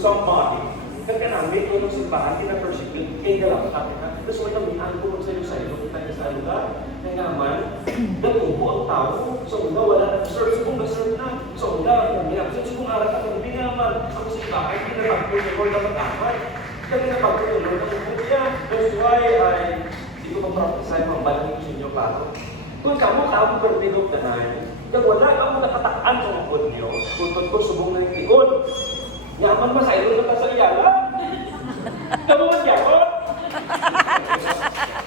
somebody, kagkanamit ko ng simbahan, kina-persecute, kaya galang sabi ka. Tapos may kamihan ko sa iyo, kita niya sa lugar, kaya naman, natubo ang tao. So, una, wala na, serve kung na-serve na. So, una, kung ginapos, kung arat ako, hindi naman, ang simbahan, kinapagpo niya ko na mag-aman. Kaya kinapagpo niya ko na mag-aman. That's why hindi ko ma-prophesy mga balang sa inyo, Pato. Kung kamu tao birthday of the night, kaya wala ka mo nakataan sa mapod niyo, kung ko subong na yung tikon. Yaman ba sa ilo na sa iyala? Kamu ang yakot?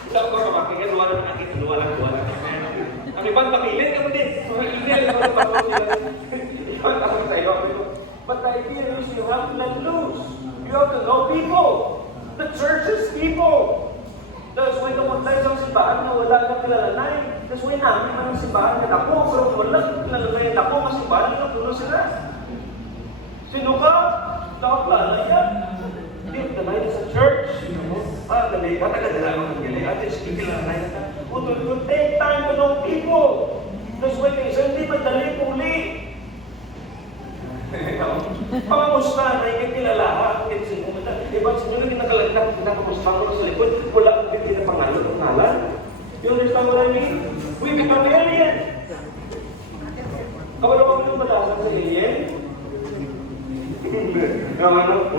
Wala ko kamakikin, wala na akit, wala. Ang ibang pamilin, kamu din. Mga email, wala pa ko sila. Ibang kasama sa iyo, but the idea is you have to let loose. You have to know people. The church is people. That's why napunta isang simbahan na wala kang kilalanay. That's why namin ang simbahan na dako. Pero wala kang kilalanay dako, ang simbahan na puno sila. Sino ka? Nakapala yan. Hindi, dalay sa church. Dalay ka, taga-dalay mo ng gali. At least, kilalanay ka. To take time to know people. That's why minsan hindi madali puli. Pangamusta na ikakilala. Diba, siguro hindi nakalagdag, nakamusta ko sa likod, wala kang hindi na pangalan. You understand what I mean? We become alien. Kapag ako yung padasan sa alien, yung ano,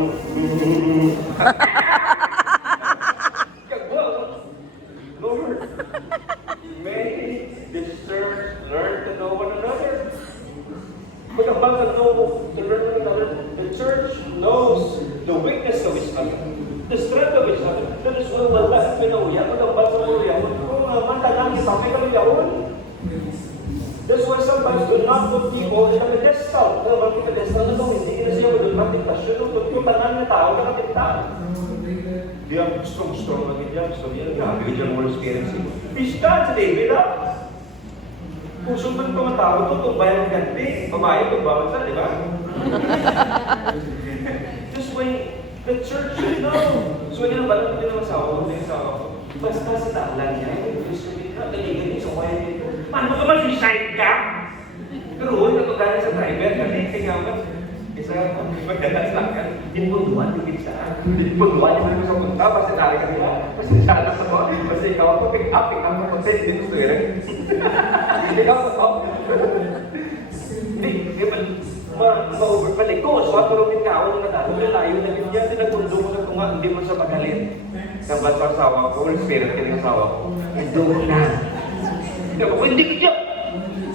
Lord, may this church learn to know one another. But about to learn one another, the church knows the weakness of each other, the strength of each other. That is why wala ang pinauya, magambal sa uya, kung mantanang isapay ka ng yaon. That's why sometimes do not put people in a pedestal. Kaya bakit pedestal na ito, hindi na siya madulang intasyon, kung tanan ng tao na kapitán. Di ang strong lagi diyan, gusto niya, gabi yung more experience. Pista sa David, kung sundan ko ang tao, tutumbay ang ganti. Babae, tumbawan sa, di ba? Just when the church should know. So, hindi naman din ang asawa ko. Basta sa taalan niya, yung Kristo dito, naligan niya sa kaya dito. Paano ka mag-suicide ka? Pero huwag na kagana sa driver, kasi tingaman. Isa, magdalas lang ka. Inpunduan yung pizza. Inpunduan yung sa punta, basta nari ka nila. Basta siya na sa mga, basta ikaw ako, pick up mo kung sa'yo, dito gusto yun. Hindi ka ako. Hindi ma-overbalik ko. So, atulong din ka ako na natalo. Layo na din yan. Tinagpundo mo na kung nga, hindi mo sa pagalit. Kaya ba't sa asawa ko, Holy Spirit ka ng asawa ko. Ito na. Hindi ko dyan.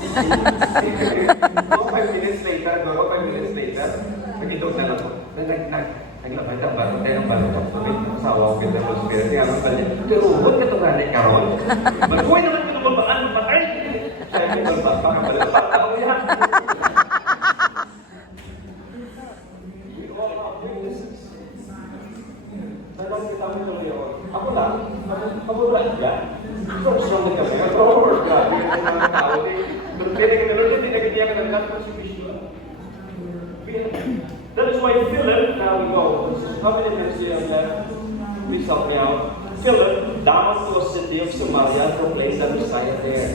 5 minutes later, 5 minutes later, nag-idog na lang ko. Naglapay ng baro, tayo ng baro ko. Asawa ko kita ng Holy Spirit. Kaya naman pala, pero huwag ka itong ganit karon. Magkuhay naman ka ng babaan, patay. Sabi ko, baka pala bata ko yan. Ako lang, magulat ka. So, strong din kami. Mag-forward ka. Hindi ka mga tao. Pero tinagin niya ka ng lahat ng submission. That is why Philip, now we go. How many minutes do you have left? Please help me out. Philip, down to a city of Samaria, proclaimed the Messiah there.